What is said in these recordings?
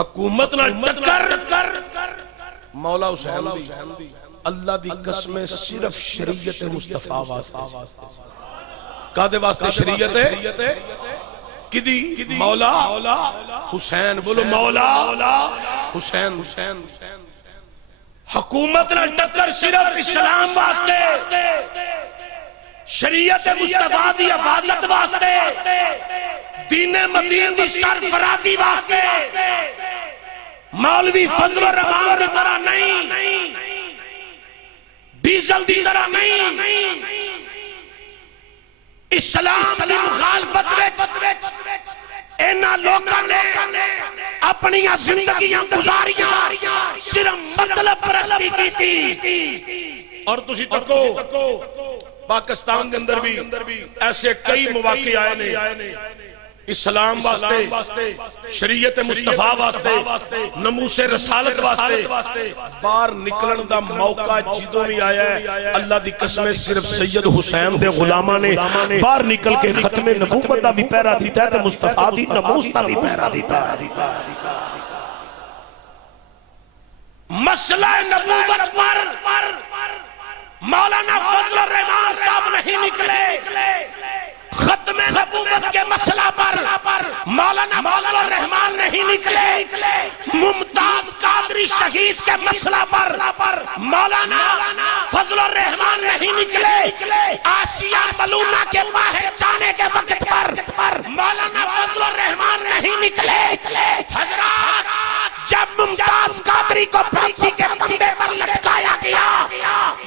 حکومت نہ ٹکر مولا حسین دی اللہ دی قسم صرف شریعت مصطفیٰ واسطے کادے واسطے شریعت کدی مولا حسین بولو مولا حسین حکومت نہ ٹکر صرف اسلام واسطے شریعت مصطفیٰ دی حفاظت واسطے دین مدین دی سرفرازی واسطے مولوی فضل الرحمان دی طرح نہیں ڈیزل دی طرح نہیں اسلام دی مخالفت وچ اینا لوکاں نے اپنی زندگیاں گزاریاں صرف مطلب پرستی کی اور تسی تکو پاکستان کے اندر بھی ایسے کئی مواقع آئے نے اسلام واسطے شریعت مصطفیٰ واسطے ناموس رسالت واسطے باہر نکلن دا موقع جدوں بھی آیا ہے اللہ دی قسم صرف سید حسین دے غلاماں نے باہر نکل کے ختم نبوت دا بھی پہرا دیتا ہے تے مصطفیٰ دی ناموس دا بھی پہرا دیتا ہے مسئلہ نبوت پر مولانا فضل الرحمان صاحب نہیں نکلے ختم نبوت کے مسئلہ پر مولانا فضل الرحمان نہیں نکلے ممتاز قادری شہید کے مسئلہ پر مولانا فضل الرحمان نہیں نکلے آسیہ ملونہ کے باہر جانے کے وقت پر مولانا فضل الرحمان نہیں نکلے حضرات جب ممتاز قادری کو پھانسی کے پھندے پر لٹکایا گیا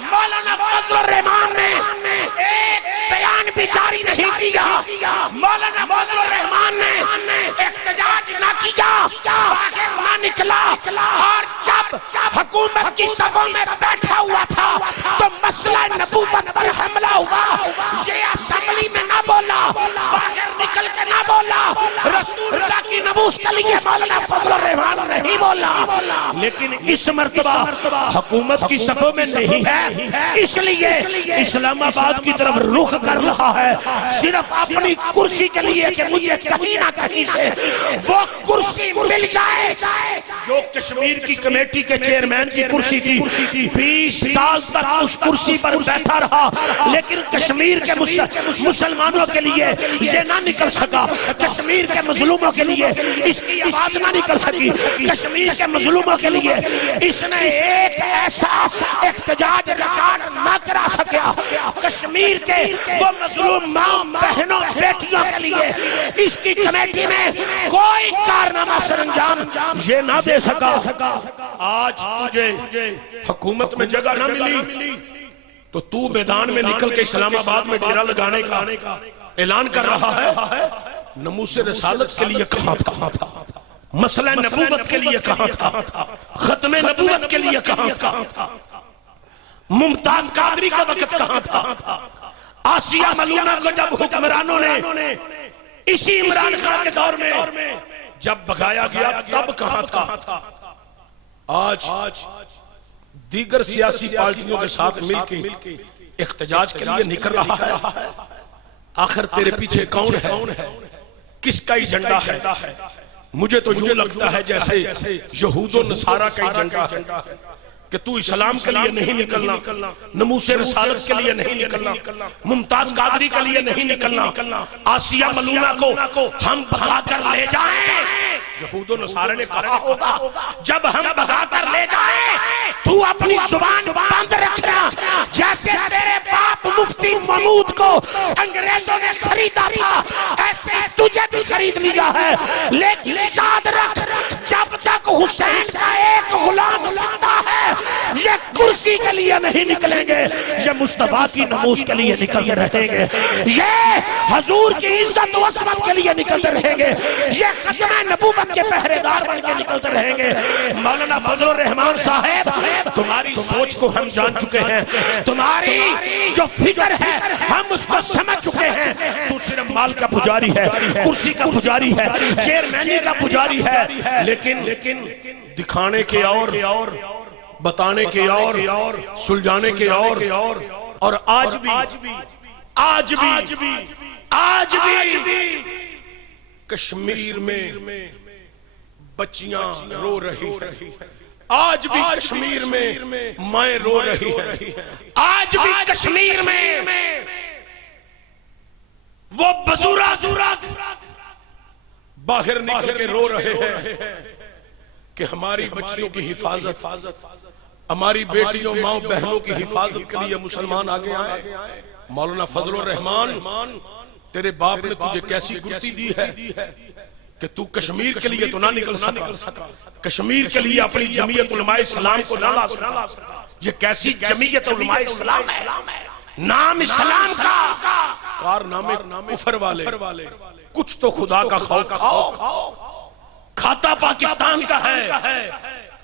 مولانا فضل الرحمان نے ایک بیان بھی جاری نہیں کیا مولانا فضل الرحمان نے احتجاج نہ کیا باہر نہ نکلا اور جب حکومت کی صفوں میں بیٹھا ہوا تھا تو مسئلہ نبوت پر حملہ ہوا یہ اسمبلی میں نہ بولا باہر نکل کے نہ بولا رسول اللہ کی ناموس کے لیے مولانا فضل الرحمان نہیں بولا لیکن اس مرتبہ حکومت کی صفوں میں نہیں ہے اس لیے اسلام آباد کی طرف رخ کر رہا ہے صرف اپنی کرسی کے لیے کہ مجھے کہیں نہ کہیں سے وہ کرسی مل جائے جو کشمیر کی کمیٹی کے چیئرمین کی کرسی تھی 20 سال تک اس کرسی پر بیٹھا رہا لیکن کشمیر کے مسلمانوں کے لیے یہ نہ نکل سکا کشمیر کے مظلوموں کے لیے اس کی آواز نہ نکل سکی کشمیر کے مظلوموں کے لیے اس نے ایک ایسا احتجاج ریکارڈ نہ کرا سکیا کشمیر کے وہ مظلوم ماں بہنوں بیٹیوں کے لیے اس کی کمیٹی نے کوئی کارنامہ سر انجام یہ نہ دے سکا آج تجھے حکومت میں جگہ نہ ملی تو تو میدان میں نکل کے اسلام آباد میں ڈیرہ لگانے کا اعلان کر رہا ہے ناموس رسالت کے لیے کہاں تھا مسئلہ نبوت کے لیے کہاں تھا ختم نبوت کے لیے کہاں تھا ممتاز قادری کا وقت کہاں تھا آسیہ ملونہ کو جب حکمرانوں نے اسی عمران خان کے دور میں جب بھگایا گیا تب کہاں تھا آج دیگر سیاسی پارٹیوں کے ساتھ مل کے احتجاج کے لیے نکل رہا ہے آخر تیرے پیچھے کون ہے کس کا ایجنڈا ہے مجھے تو یوں لگتا ہے جیسے یہود و نصارہ کا ایجنڈا ہے کہ تو اسلام کے لیے نہیں نکلنا ناموس رسالت کے لیے نہیں نکلنا ممتاز قادری کے لیے نہیں نکلنا آسیہ ملونہ کو ہم بھگا کر لے جائیں یہود و نصارہ نے کہا ہوگا جب ہم بھگا کر لے جائیں تو اپنی زبان بند رکھنا جیسے تیرے باپ مفتی محمود کو انگریزوں نے خریدا تھا ایسے تجھے بھی خرید لیا ہے لیکن یاد رکھ جب تک حسین کا ایک غلام زندہ ہے یہ کرسی کے لیے نہیں نکلیں گے یہ مصطفیٰ کی ناموس کے لیے نکلتے رہیں گے یہ حضور کی عزت و عظمت کے لیے نکلتے رہیں گے یہ ختم نبوت کے پہرے دار بن کے نکلتے رہیں گے مولانا فضل الرحمان صاحب تمہاری سوچ کو ہم جان چکے ہیں تمہاری جو فکر ہے ہم اس کو سمجھ چکے ہیں تو صرف مال کا پجاری ہے کرسی کا پجاری ہے چیئرمینی کا پجاری ہے لیکن دکھانے کے اور بتانے کے اور سلجھانے کے اور آج بھی کشمیر میں بچیاں رو رہی ہیں، آج بھی کشمیر میں مائیں رو رہی ہیں، آج بھی کشمیر میں وہ بزرگ باہر نکل کے رو رہے ہیں کہ ہماری بچیوں کی حفاظت، ہماری بیٹیوں ماں بہنوں کی حفاظت کے لیے مسلمان آگے آئے۔ مولانا فضل الرحمان، تیرے باپ نے تجھے کیسی گرتی دی ہے کہ تو کشمیر کے لیے تو نہ نکل سکا، کشمیر کے لیے اپنی جمعیت علماء اسلام کو نہ لا سکا۔ یہ کیسی جمعیت علماء اسلام ہے؟ نام اسلام کا، کارنامے کفر والے۔ کچھ تو خدا کا خوف کھاؤ، کھاتا پاکستان کا ہے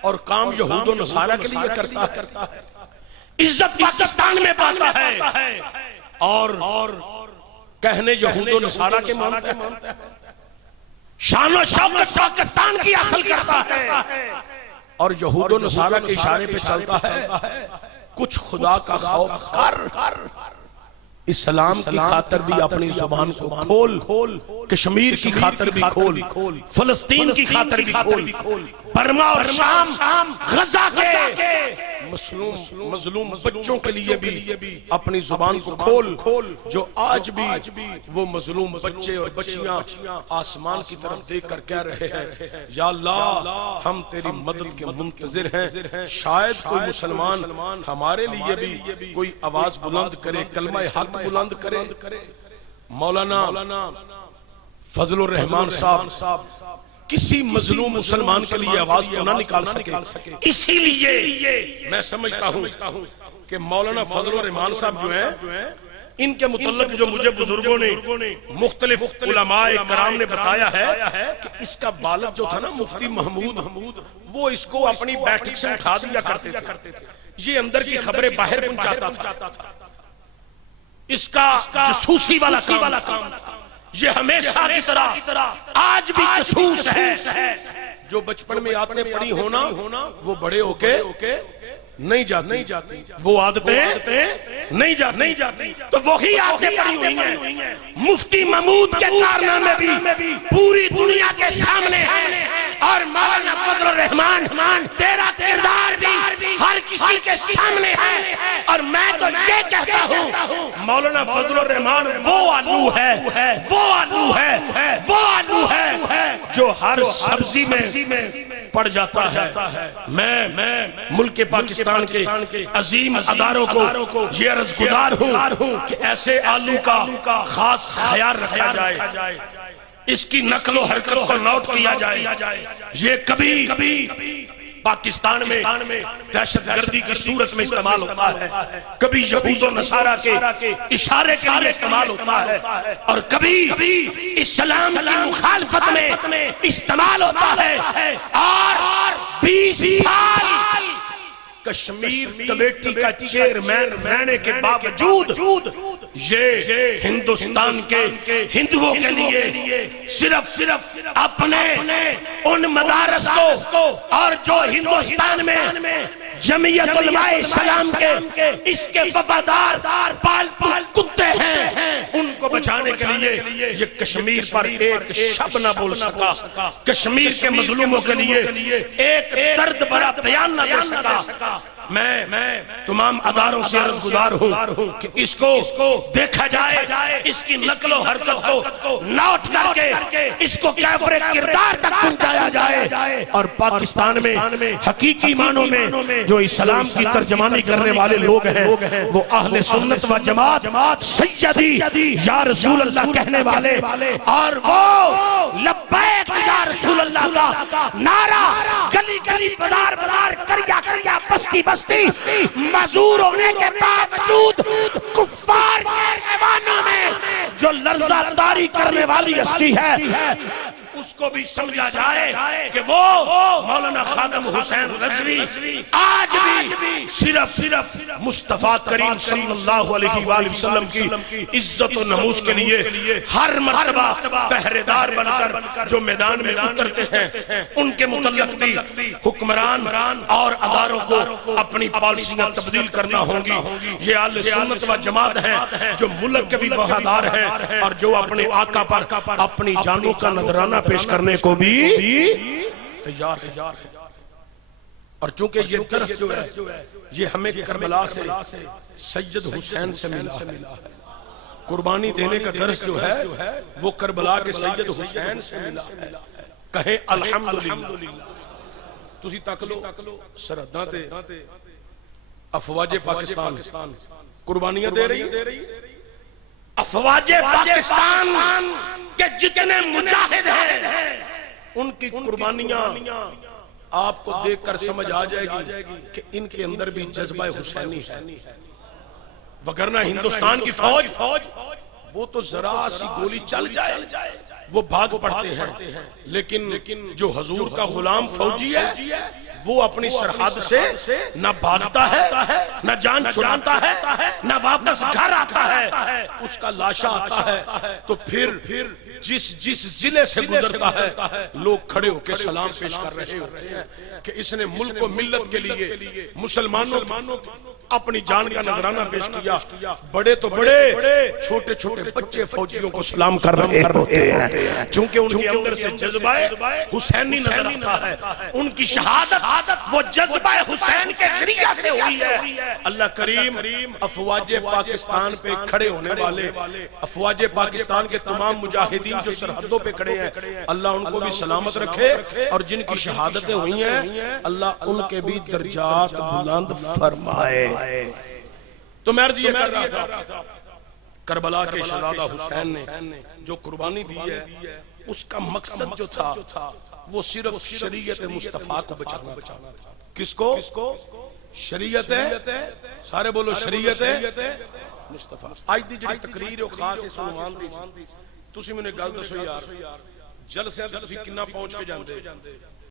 اور کام یہود و نصارہ کے لیے کرتا ہے، عزت پاکستان میں پاتا ہے اور کہنے یہود و نصارہ کے مانتا ہے، شان و شوکت پاکستان کی اصل کرتا ہے اور یہود و نصارہ کے اشارے پہ چلتا ہے۔ کچھ خدا کا خوف کر، اسلام کی خاطر بھی اپنی زبان کو کھول، کشمیر کی خاطر بھی کھول، فلسطین کی خاطر بھی کھول، برما اور شام، غزہ کے مظلوم بچوں کے لیے بھی اپنی زبان کو کھول، جو آج بھی وہ مظلوم بچے اور بچیاں آسمان کی طرف دیکھ کر کہہ رہے ہیں یا اللہ ہم تیری مدد کے منتظر ہیں۔ شاید کوئی مسلمان ہمارے لیے بھی کوئی آواز بلند کرے، کلمہ حق بلند کرے۔ مولانا فضل الرحمان صاحب کسی مظلوم مسلمان کے لیے آواز کو نہ نکال سکے، اسی لیے میں سمجھتا ہوں کہ مولانا فضل الرحمان صاحب جو ہیں، ان کے متعلق جو مجھے بزرگوں نے، مختلف علماء کرام نے بتایا ہے کہ اس کا والد جو تھا نا مفتی محمود، وہ اس کو اپنی بیٹھک سے اٹھا دیا کرتے تھے، یہ اندر کی خبریں باہر پہنچاتا تھا، اس کا جاسوسی والا کام تھا۔ یہ ہمیشہ کی طرح آج بھی جاسوس ہے، جو بچپن میں عادتیں پڑی ہونا وہ بڑے ہو کے نہیں جاتی، وہ عادتیں نہیں جاتی، تو وہی عادتیں پڑی ہوئی ہیں۔ مفتی محمود کے کارنامے بھی پوری دنیا کے سامنے ہیں اور مولانا فضل الرحمان تیرا کردار بھی ہر کسی کے سامنے ہے، اور میں تو یہ کہتا ہوں مولانا فضل الرحمان وہ آلو ہے جو ہر سبزی میں پڑ جاتا ہے۔ میں ملک پاکستان کے عظیم اداروں کو یہ عرض گزار ہوں کہ ایسے آلو کا خاص خیال رکھا جائے، اس کی نقل و حرکت کو نوٹ کیا جائے۔ یہ کبھی پاکستان میں دہشت گردی کی صورت میں استعمال ہوتا ہے، کبھی یہود و نصارہ کے اشارے کے لیے استعمال ہوتا ہے، اور کبھی اسلام کی مخالفت میں استعمال ہوتا ہے۔ اور 20 سال کشمیر کمیٹی کا چیئرمین رہنے کے باوجود یہ ہندوستان کے ہندوؤں کے لیے صرف اپنے ان مدارس کو اور جو ہندوستان میں جمعیت علماء اسلام کے اس کے وفادار پالتو کتے ہیں، ان کو بچانے کے لیے یہ کشمیر پر ایک شب نہ بول سکا، کشمیر کے مظلوموں کے لیے ایک درد بھرا بیان نہ دے سکا۔ میں تمام اداروں سے عرض گزار ہوں کہ اس کو دیکھا جائے، اس کی نقل و حرکت کو نوٹ کر کے اس کو کیفر کردار تک پہنچایا جائے، اور پاکستان میں حقیقی معنوں میں جو اسلام کی ترجمانی کرنے والے لوگ ہیں وہ اہل سنت و جماعت سیدی یا رسول اللہ کہنے والے، اور وہ لبیک یا رسول اللہ کا نعرہ گلی گلی بازار بازار کریا بستی معذور ہونے کے باوجود کفار کے ایوانوں میں جو لرزہ داری کرنے والی ہستی ہے اس کو بھی سمجھا جائے کہ وہ مولانا خادم حسین رضوی آج بھی صرف مصطفیٰ کریم صلی اللہ علیہ وآلہ وسلم کی عزت و نموز کے لیے ہر مرتبہ پہریدار بن کر جو میدان میں اترتے ہیں، ان کے متعلق بھی حکمران اور اداروں کو اپنی پالیسیاں تبدیل کرنا ہوں گی۔ یہ اہل سنت و جماعت ہیں جو ملک کے بھی وفادار ہیں اور جو اپنے آقا پر اپنی جانوں کا نذرانہ پیش کرنے کو بھی تیار ہے. اور چونکہ یہ درس جو ہے یہ ہمیں کربلا سے سید حسین سے ملا ہے. قربانی دینے کا درس جو ہے وہ کربلا کے سید حسین سے ملا ہے. کہیں الحمدللہ. تسی تک لو سرحداں تے افواج پاکستان قربانیاں دے رہی. افواج پاکستان کے جتنے مجاہد ہیں ان کی قربانیاں آپ کو دیکھ کر سمجھ آ جائے گی کہ ان کے اندر بھی جذبہ حسینی ہے. وگرنہ ہندوستان کی فوج وہ تو ذرا سی گولی چل جائے وہ بھاگ پڑتے ہیں. لیکن جو حضور کا غلام فوجی ہے وہ اپنی سرحد سے نہ بھاگتا ہے نہ جان چھڑاتا ہے نہ واپس گھر آتا ہے. اس کا لاشا آتا ہے تو پھر جس ضلع سے گزرتا ہے لوگ کھڑے ہو کے سلام پیش کر رہے ہوتے ہیں کہ اس نے ملک و ملت کے لیے مسلمانوں اپنی جان کا نذرانہ پیش کیا. بڑے تو بڑے چھوٹے چھوٹے بچے فوجیوں کو سلام کر رہے ہوتے ہیں چونکہ ان کے اندر سے جذبہ حسینی نظر آتا ہے. ان کی شہادت وہ جذبہ حسین کے ذریعہ سے ہوئی ہے. اللہ کریم افواج پاکستان پہ کھڑے ہونے والے افواج پاکستان کے تمام مجاہدین جو سرحدوں پہ کھڑے ہیں اللہ ان کو بھی سلامت رکھے. اور جن کی شہادتیں ہوئی ہیں اللہ ان کے بھی درجات بلند فرمائے. تو میں عرض یہ کر رہا تھا کربلا کے شہزادہ حسین نے جو قربانی دی ہے اس کا مقصد جو تھا وہ صرف شریعت مصطفیٰ کو بچانا تھا. کس کو؟ شریعت سارے بولو شریعت مصطفیٰ. آج دی جڑی تقریر ہے خاص اس عنوان دی تسی میں نے گل دسو یار جلسے تسی کنا پہنچ کے جاندے